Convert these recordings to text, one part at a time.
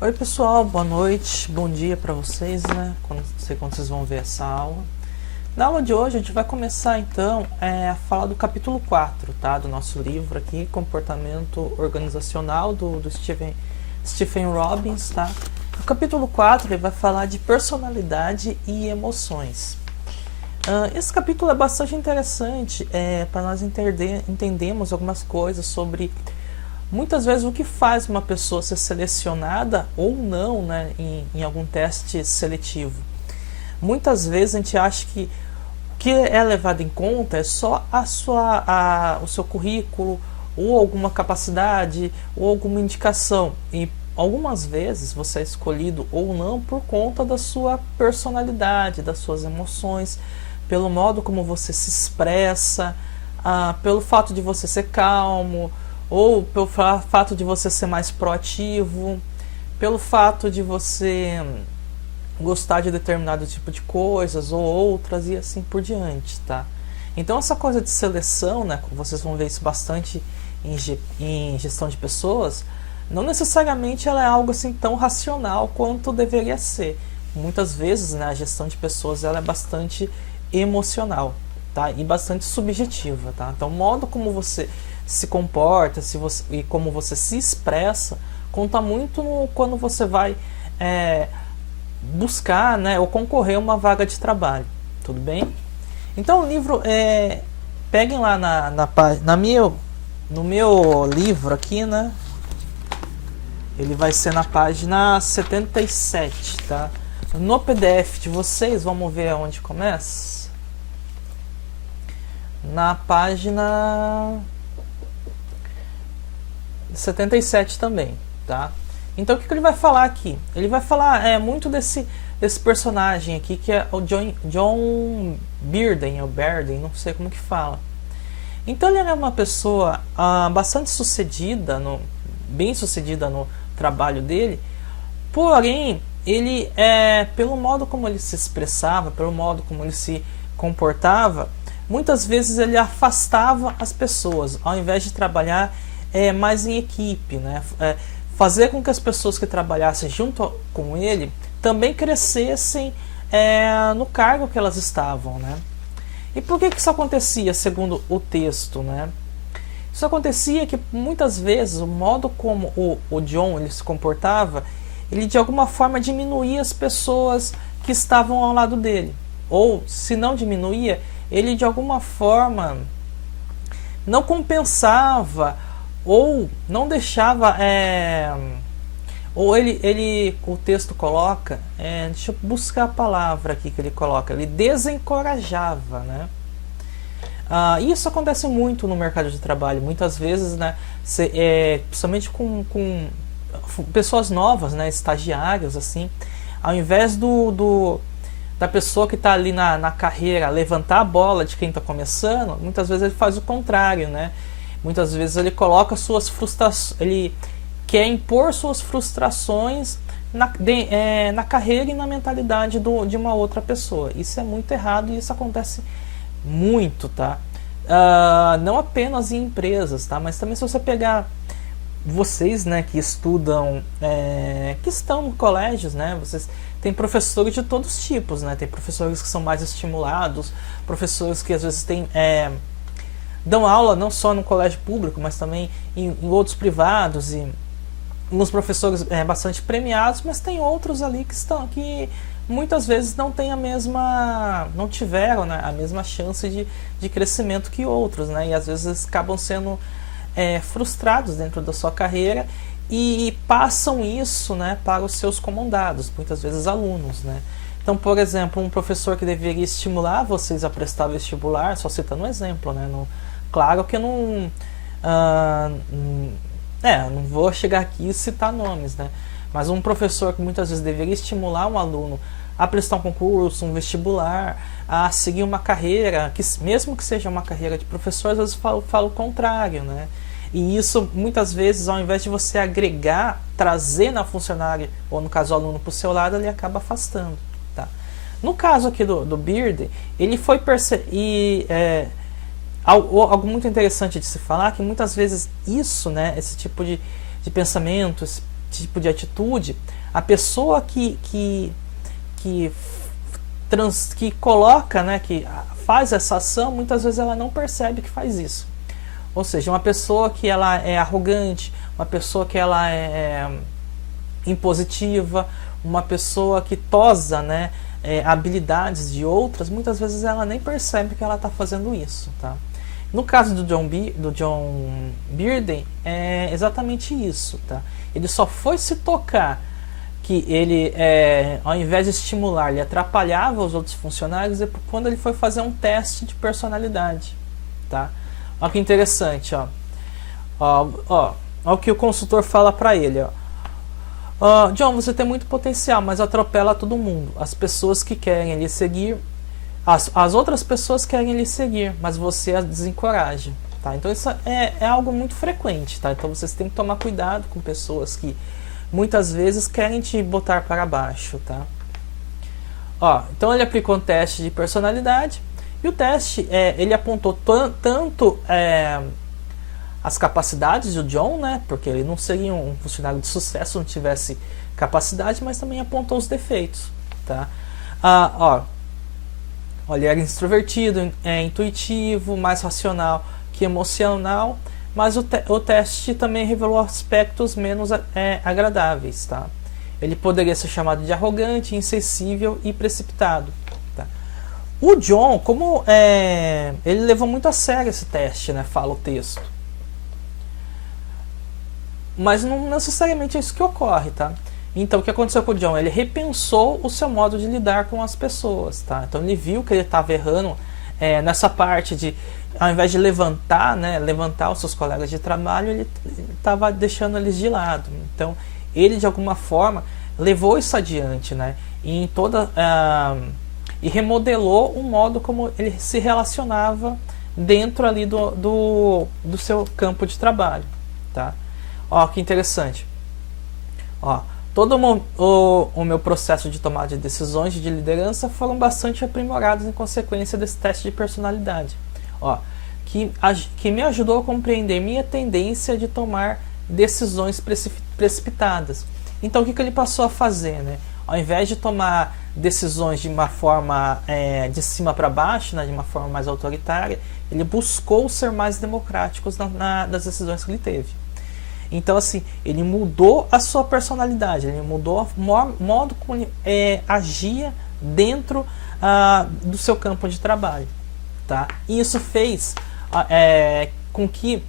Oi pessoal, boa noite, bom dia para vocês, né? Não sei quando vocês vão ver essa aula. Na aula de hoje a gente vai começar então a falar do capítulo 4, tá? Do nosso livro aqui, Comportamento Organizacional, do Stephen Robbins, tá? O capítulo 4 ele vai falar de personalidade e emoções. Esse capítulo é bastante interessante para nós entendermos algumas coisas sobre muitas vezes o que faz uma pessoa ser selecionada ou não, né, em algum teste seletivo. Muitas vezes a gente acha que o que é levado em conta é só o seu currículo, ou alguma capacidade, ou alguma indicação. E algumas vezes você é escolhido ou não por conta da sua personalidade, das suas emoções, pelo modo como você se expressa, pelo fato de você ser calmo, ou pelo fato de você ser mais proativo, pelo fato de você gostar de determinado tipo de coisas ou outras e assim por diante, tá? Então essa coisa de seleção, né, vocês vão ver isso bastante em gestão de pessoas, não necessariamente ela é algo assim tão racional quanto deveria ser. Muitas vezes, né, a gestão de pessoas ela é bastante emocional, tá? E bastante subjetiva, tá? Então o modo como você se comporta e como você se expressa conta muito quando você vai buscar, né, ou concorrer a uma vaga de trabalho, tudo bem? Então o livro, peguem lá no meu livro aqui, né, ele vai ser na página 77, tá? No PDF de vocês, vamos ver onde começa. Na página 77 também, tá? Então o que ele vai falar aqui? Ele vai falar muito desse personagem aqui, que é o John Bearden, ou Berden, não sei como que fala. Então ele é uma pessoa bastante bem sucedida no trabalho dele, porém ele, pelo modo como ele se expressava, pelo modo como ele se comportava, muitas vezes ele afastava as pessoas, ao invés de trabalhar mais em equipe, né? Fazer com que as pessoas que trabalhassem junto com ele também crescessem no cargo que elas estavam, né? E por que isso acontecia, segundo o texto, né? Isso acontecia que muitas vezes o modo como o John ele se comportava, ele de alguma forma diminuía as pessoas que estavam ao lado dele. Ou, se não diminuía, ele de alguma forma não compensava ou não deixava, ou o texto coloca, deixa eu buscar a palavra aqui que ele coloca, ele desencorajava, né? Isso acontece muito no mercado de trabalho, muitas vezes, né, principalmente com pessoas novas, né, estagiários, assim, ao invés da pessoa que está ali na carreira levantar a bola de quem está começando, muitas vezes ele faz o contrário, né? Muitas vezes ele coloca suas frustrações, ele quer impor suas frustrações na carreira e na mentalidade de uma outra pessoa. Isso é muito errado e isso acontece muito, tá? Não apenas em empresas, tá? Mas também se você pegar vocês, né, que estudam, que estão em colégios, né? Vocês tem professores de todos os tipos, né? Tem professores que são mais estimulados, professores que às vezes dão aula não só no colégio público, mas também em outros privados, e uns professores bastante premiados, mas tem outros ali que muitas vezes não tiveram, né, a mesma chance de crescimento que outros, né? E às vezes acabam sendo frustrados dentro da sua carreira e passam isso, né, para os seus comandados, muitas vezes alunos, né? Então, por exemplo, um professor que deveria estimular vocês a prestar vestibular, só citando um exemplo, né? Claro que eu não vou chegar aqui e citar nomes, né? Mas um professor que muitas vezes deveria estimular um aluno a prestar um concurso, um vestibular, a seguir uma carreira, que mesmo que seja uma carreira de professor, às vezes fala o contrário, né? E isso, muitas vezes, ao invés de você agregar, trazer na funcionária, ou no caso o aluno para o seu lado, ele acaba afastando, tá? No caso aqui do Bearden, ele foi algo muito interessante de se falar, que muitas vezes isso, né, esse tipo de pensamento, tipo de atitude, a pessoa que coloca, né, que faz essa ação, muitas vezes ela não percebe que faz isso. Ou seja, uma pessoa que ela é arrogante, uma pessoa que ela é impositiva, uma pessoa que tosa, né, habilidades de outras, muitas vezes ela nem percebe que ela está fazendo isso, tá? No caso do John Bearden, é exatamente isso, tá? Ele só foi se tocar que ele, ao invés de estimular, ele atrapalhava os outros funcionários quando ele foi fazer um teste de personalidade, tá? Olha que interessante, ó. Olha o que o consultor fala para ele, ó. John, você tem muito potencial, mas atropela todo mundo. As pessoas que querem lhe seguir, as outras pessoas querem lhe seguir, mas você as desencoraja, tá? Então isso é algo muito frequente, tá? Então vocês têm que tomar cuidado com pessoas que muitas vezes querem te botar para baixo, tá? Então ele aplicou um teste de personalidade e o teste ele apontou tanto as capacidades do John, né? Porque ele não seria um funcionário de sucesso se não tivesse capacidade, mas também apontou os defeitos, tá? Ele era extrovertido, intuitivo, mais racional que emocional, mas o teste também revelou aspectos menos agradáveis, tá? Ele poderia ser chamado de arrogante, insensível e precipitado, tá? O John, como ele levou muito a sério esse teste, né? Fala o texto. Mas não necessariamente é isso que ocorre, tá? Então, o que aconteceu com o John? Ele repensou o seu modo de lidar com as pessoas, tá? Então, ele viu que ele estava errando nessa parte de, ao invés de levantar os seus colegas de trabalho, ele estava deixando eles de lado. Então, ele, de alguma forma, levou isso adiante, né? E remodelou o modo como ele se relacionava dentro ali do seu campo de trabalho, tá? Que interessante. Todo o meu processo de tomada de decisões de liderança foram bastante aprimorados em consequência desse teste de personalidade. Que me ajudou a compreender minha tendência de tomar decisões precipitadas. Então, o que ele passou a fazer, né? Ao invés de tomar decisões de uma forma de cima para baixo, né, de uma forma mais autoritária, ele buscou ser mais democrático das decisões que ele teve. Então, assim, ele mudou a sua personalidade, ele mudou o modo como ele agia dentro do seu campo de trabalho, tá? E isso fez com que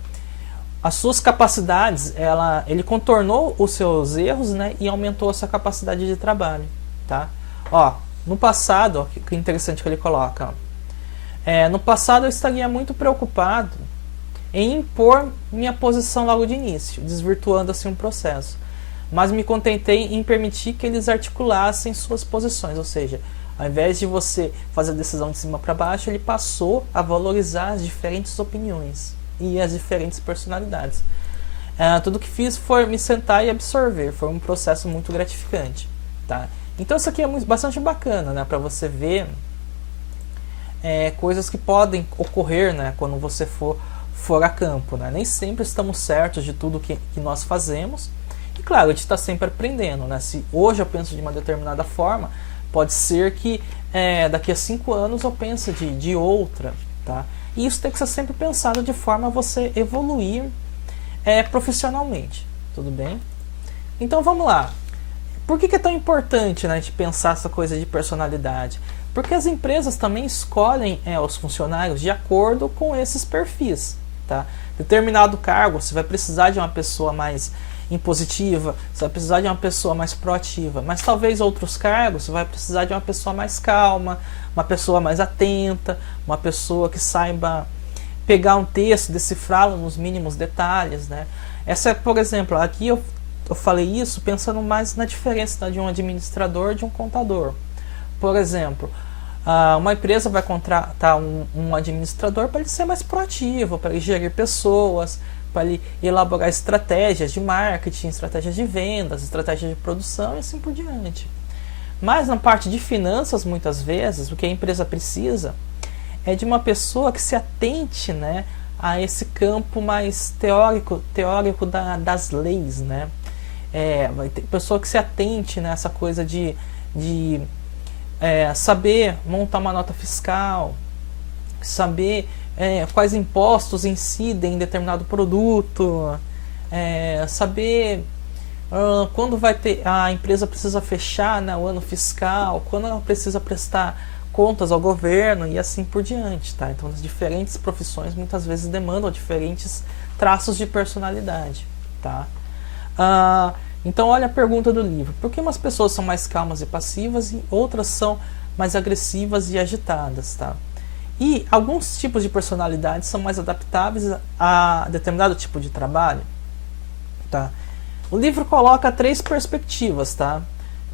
as suas capacidades, ele contornou os seus erros, né, e aumentou a sua capacidade de trabalho, tá? No passado, que interessante que ele coloca, no passado eu estaria muito preocupado em impor minha posição logo de início, desvirtuando assim um processo. Mas me contentei em permitir que eles articulassem suas posições, ou seja, ao invés de você fazer a decisão de cima para baixo, ele passou a valorizar as diferentes opiniões e as diferentes personalidades. Tudo que fiz foi me sentar e absorver, foi um processo muito gratificante, tá? Então isso aqui é bastante bacana, né, para você ver coisas que podem ocorrer, né, quando você for a campo, né? Nem sempre estamos certos de tudo que nós fazemos. E claro, a gente está sempre aprendendo, né? Se hoje eu penso de uma determinada forma, pode ser que daqui a 5 anos eu pense de outra, tá? E isso tem que ser sempre pensado de forma a você evoluir profissionalmente, tudo bem? Então vamos lá. Por que é tão importante, né, a gente pensar essa coisa de personalidade? Porque as empresas também escolhem os funcionários de acordo com esses perfis. Tá? Determinado cargo, você vai precisar de uma pessoa mais impositiva, você vai precisar de uma pessoa mais proativa, mas talvez outros cargos você vai precisar de uma pessoa mais calma, uma pessoa mais atenta, uma pessoa que saiba pegar um texto, decifrá-lo nos mínimos detalhes, né? Por exemplo, aqui eu falei isso pensando mais na diferença de um administrador e de um contador. Por exemplo, uma empresa vai contratar um administrador para ele ser mais proativo, para ele gerir pessoas, para ele elaborar estratégias de marketing, estratégias de vendas, estratégias de produção e assim por diante. Mas na parte de finanças, muitas vezes, o que a empresa precisa é de uma pessoa que se atente, né, a esse campo mais teórico das leis, né? vai ter pessoa que se atente nessa coisa de saber montar uma nota fiscal, saber quais impostos incidem em determinado produto, saber quando a empresa precisa fechar, né, o ano fiscal, quando ela precisa prestar contas ao governo e assim por diante, tá? Então as diferentes profissões muitas vezes demandam diferentes traços de personalidade, tá? Então olha a pergunta do livro: por que umas pessoas são mais calmas e passivas e outras são mais agressivas e agitadas, tá? E alguns tipos de personalidade são mais adaptáveis a determinado tipo de trabalho, tá? O livro coloca 3 perspectivas, tá?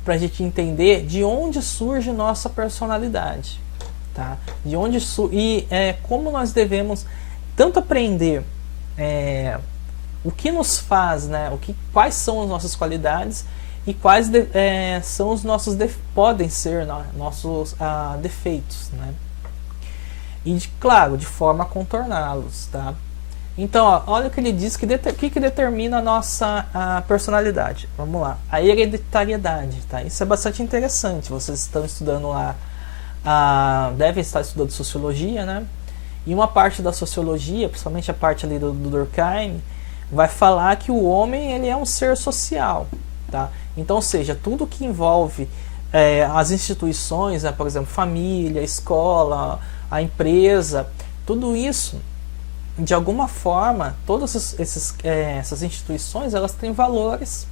Pra gente entender de onde surge nossa personalidade, tá? De onde como nós devemos tanto aprender o que nos faz, né? Quais são as nossas qualidades e quais são os nossos podem ser nossos defeitos, né? E claro, de forma a contorná-los, tá? Então, olha o que ele diz que determina a nossa personalidade. Vamos lá. A hereditariedade, tá? Isso é bastante interessante. Vocês estão estudando lá, devem estar estudando sociologia, né? E uma parte da sociologia, principalmente a parte ali do Durkheim, vai falar que o homem ele é um ser social, tá? Então, ou seja, tudo que envolve as instituições, né? Por exemplo, família, escola, a empresa, tudo isso, de alguma forma, todas essas instituições, elas têm valores,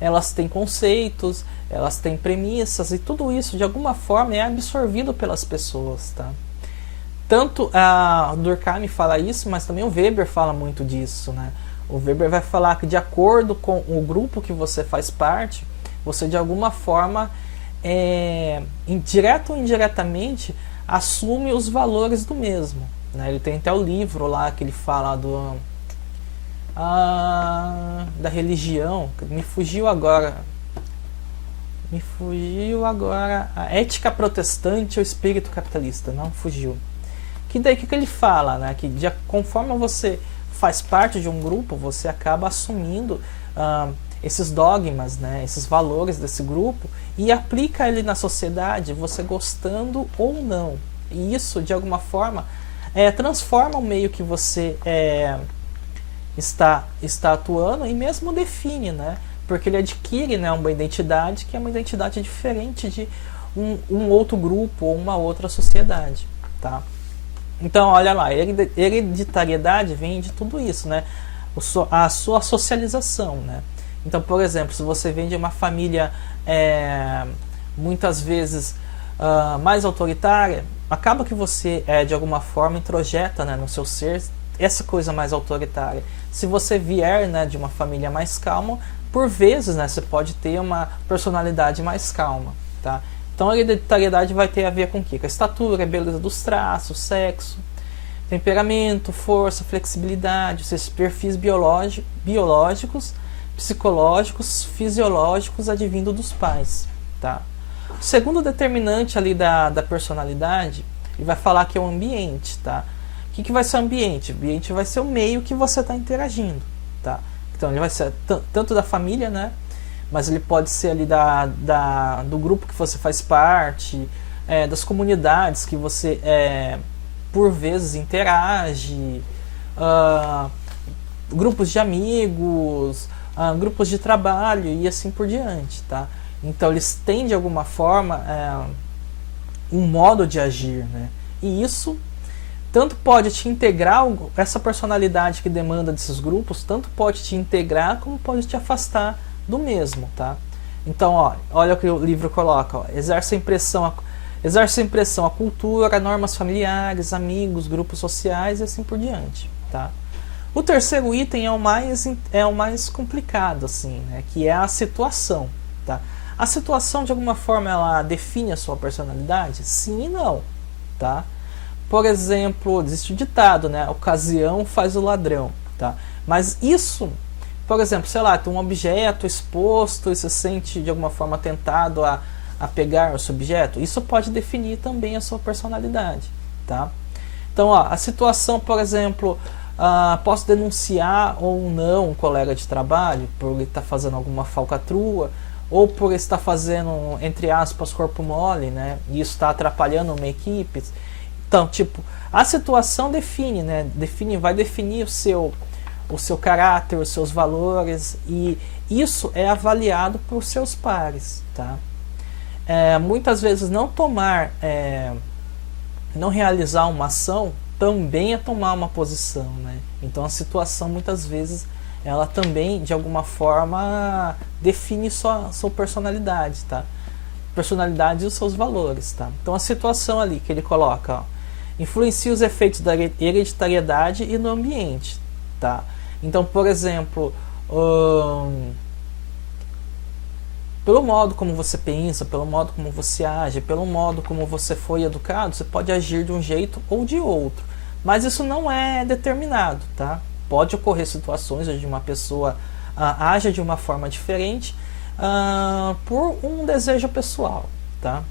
elas têm conceitos, elas têm premissas, e tudo isso, de alguma forma, é absorvido pelas pessoas, tá? Tanto o Durkheim fala isso, mas também o Weber fala muito disso, né? O Weber vai falar que, de acordo com o grupo que você faz parte, você, de alguma forma, direto ou indiretamente, assume os valores do mesmo. Ele tem até o livro lá que ele fala da religião. Me fugiu agora a ética protestante ou espírito capitalista. Não fugiu. Que daí que ele fala, né? Que conforme você faz parte de um grupo, você acaba assumindo esses dogmas, né? Esses valores desse grupo, e aplica ele na sociedade, você gostando ou não. E isso, de alguma forma, transforma o meio que você está atuando, e mesmo define, né? Porque ele adquire, né, uma identidade que é uma identidade diferente de um outro grupo ou uma outra sociedade, tá? Então, olha lá, hereditariedade vem de tudo isso, né? A sua socialização, né? Então, por exemplo, se você vem de uma família muitas vezes mais autoritária, acaba que você, de alguma forma, introjeta, né, no seu ser essa coisa mais autoritária. Se você vier, né, de uma família mais calma, por vezes, né, você pode ter uma personalidade mais calma, tá? Então a hereditariedade vai ter a ver com o quê? Com a estatura, a beleza dos traços, sexo, temperamento, força, flexibilidade, esses perfis biológicos, psicológicos, fisiológicos advindo dos pais, tá? O segundo determinante ali da personalidade, ele vai falar que é o ambiente, tá? O que vai ser o ambiente? O ambiente vai ser o meio que você está interagindo, tá? Então ele vai ser tanto da família, né? Mas ele pode ser ali do grupo que você faz parte, das comunidades que você por vezes interage, grupos de amigos, grupos de trabalho e assim por diante, tá? Então eles têm de alguma forma um modo de agir, né? E isso tanto pode te integrar, essa personalidade que demanda desses grupos, tanto pode te integrar como pode te afastar do mesmo, tá? Então, olha o que o livro coloca, exerce a impressão a cultura, normas familiares, amigos, grupos sociais e assim por diante, tá? O terceiro item é o mais complicado, assim, né? Que é a situação, tá? A situação, de alguma forma, ela define a sua personalidade? Sim e não, tá? Por exemplo, existe o ditado, né? A ocasião faz o ladrão, tá? Mas isso, por exemplo, sei lá, tem um objeto exposto e se sente de alguma forma tentado a pegar esse objeto, isso pode definir também a sua personalidade, tá? Então, a situação, por exemplo, Posso denunciar ou não um colega de trabalho por ele estar fazendo alguma falcatrua, ou por estar fazendo, entre aspas, corpo mole, né? E isso está atrapalhando uma equipe. Então, tipo, a situação define, né? Vai definir o seu caráter, os seus valores, e isso é avaliado por seus pares, tá? Muitas vezes não realizar uma ação também é tomar uma posição, né? Então a situação muitas vezes ela também de alguma forma define sua personalidade, tá? Personalidade e os seus valores, tá? Então a situação ali que ele coloca, ó, influencia os efeitos da hereditariedade e no ambiente, tá? Então, por exemplo, pelo modo como você pensa, pelo modo como você age, pelo modo como você foi educado, você pode agir de um jeito ou de outro. Mas isso não é determinado, tá? Pode ocorrer situações onde uma pessoa age de uma forma diferente por um desejo pessoal, tá?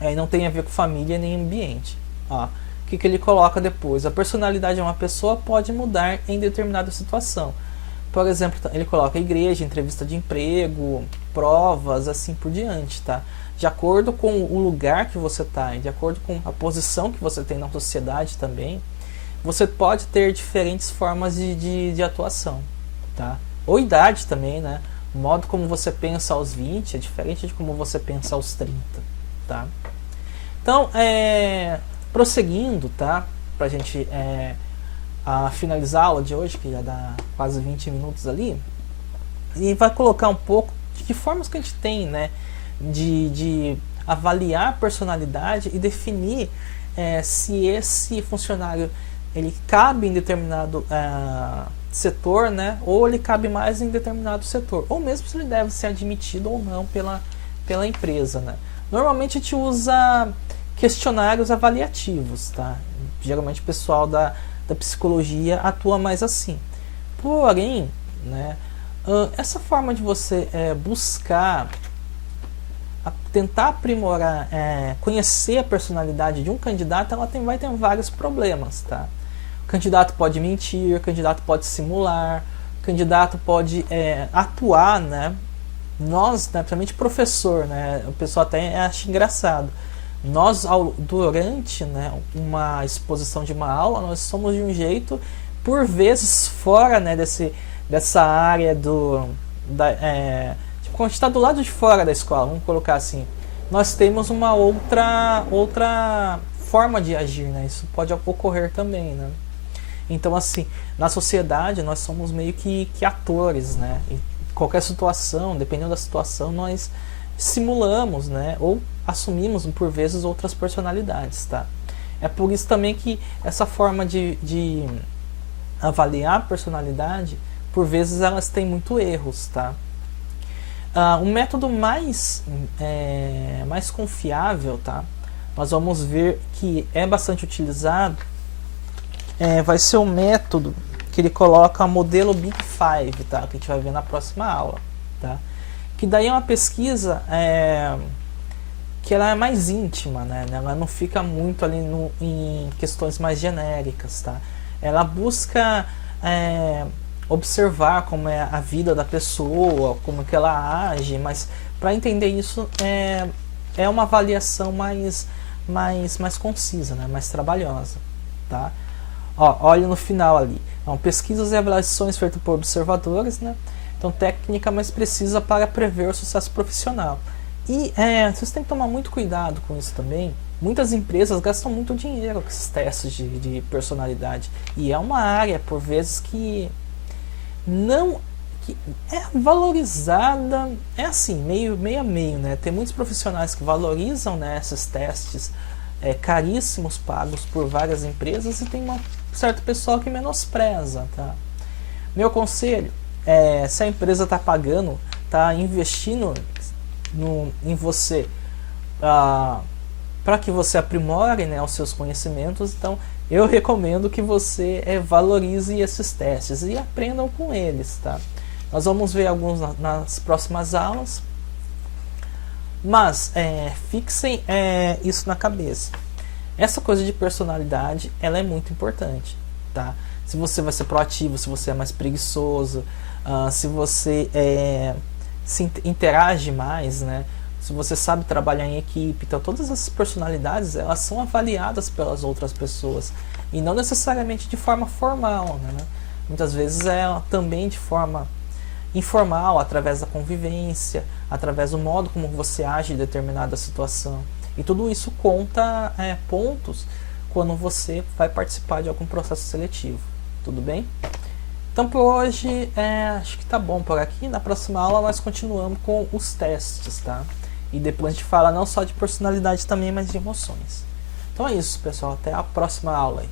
Aí não tem a ver com família nem ambiente. O que ele coloca depois? A personalidade de uma pessoa pode mudar em determinada situação. Por exemplo, ele coloca igreja, entrevista de emprego, provas, assim por diante, tá? De acordo com o lugar que você está, de acordo com a posição que você tem na sociedade também, você pode ter diferentes formas de atuação, tá? Ou idade também, né? O modo como você pensa aos 20 é diferente de como você pensa aos 30, tá? Então, prosseguindo, tá? Pra gente finalizar a aula de hoje, que já dá quase 20 minutos ali, e vai colocar um pouco de que formas que a gente tem, né? De avaliar a personalidade e definir se esse funcionário ele cabe em determinado setor, né, ou ele cabe mais em determinado setor, ou mesmo se ele deve ser admitido ou não pela empresa, né. Normalmente a gente usa questionários avaliativos, tá? Geralmente o pessoal da psicologia atua mais assim. Porém, né, essa forma de você buscar tentar aprimorar, conhecer a personalidade de um candidato, ela vai ter vários problemas, tá? O candidato pode mentir, o candidato pode simular, o candidato pode atuar, né? Nós, né, principalmente professor, né, o pessoal até acha engraçado. Nós, durante, né, uma exposição de uma aula, nós somos de um jeito, por vezes fora, né, dessa área quando a gente está do lado de fora da escola, vamos colocar assim, nós temos uma outra forma de agir, né? Isso pode ocorrer também, né? Então, assim, na sociedade nós somos meio que atores, né? Em qualquer situação, dependendo da situação, nós simulamos, né? Ou assumimos, por vezes, outras personalidades, tá? É por isso também que essa forma de avaliar a personalidade, por vezes, elas têm muito erros, tá? Um método mais confiável, tá? Nós vamos ver que é bastante utilizado, vai ser o método que ele coloca modelo Big Five, tá? Que a gente vai ver na próxima aula, tá? Que daí é uma pesquisa que ela é mais íntima, né? Ela não fica muito ali em questões mais genéricas, tá? Ela busca observar como é a vida da pessoa, como que ela age, mas para entender isso é uma avaliação mais concisa, né? Mais trabalhosa, tá? Olha no final ali, pesquisas e avaliações feitas por observadores, né? Então técnica mais precisa para prever o sucesso profissional. E vocês têm que tomar muito cuidado com isso também. Muitas empresas gastam muito dinheiro com esses testes de personalidade, e é uma área por vezes que é valorizada, assim, meio a meio, né? Tem muitos profissionais que valorizam, né, esses testes caríssimos pagos por várias empresas, e tem uma certa pessoa que menospreza, tá? Meu conselho se a empresa está pagando, está investindo em você para que você aprimore, né, os seus conhecimentos, então eu recomendo que você valorize esses testes e aprendam com eles, tá? Nós vamos ver alguns nas próximas aulas, mas fixem isso na cabeça. Essa coisa de personalidade, ela é muito importante, tá? se você vai ser proativo, se você é mais preguiçoso, se você interage mais, né? Se você sabe trabalhar em equipe. Então todas essas personalidades, elas são avaliadas pelas outras pessoas e não necessariamente de forma formal, né? Muitas vezes também de forma informal, através da convivência, através do modo como você age em determinada situação. E tudo isso conta pontos quando você vai participar de algum processo seletivo. Tudo bem? Então por hoje acho que tá bom por aqui. Na próxima aula nós continuamos com os testes, tá? E depois a gente fala não só de personalidade também, mas de emoções. Então é isso, pessoal. Até a próxima aula aí.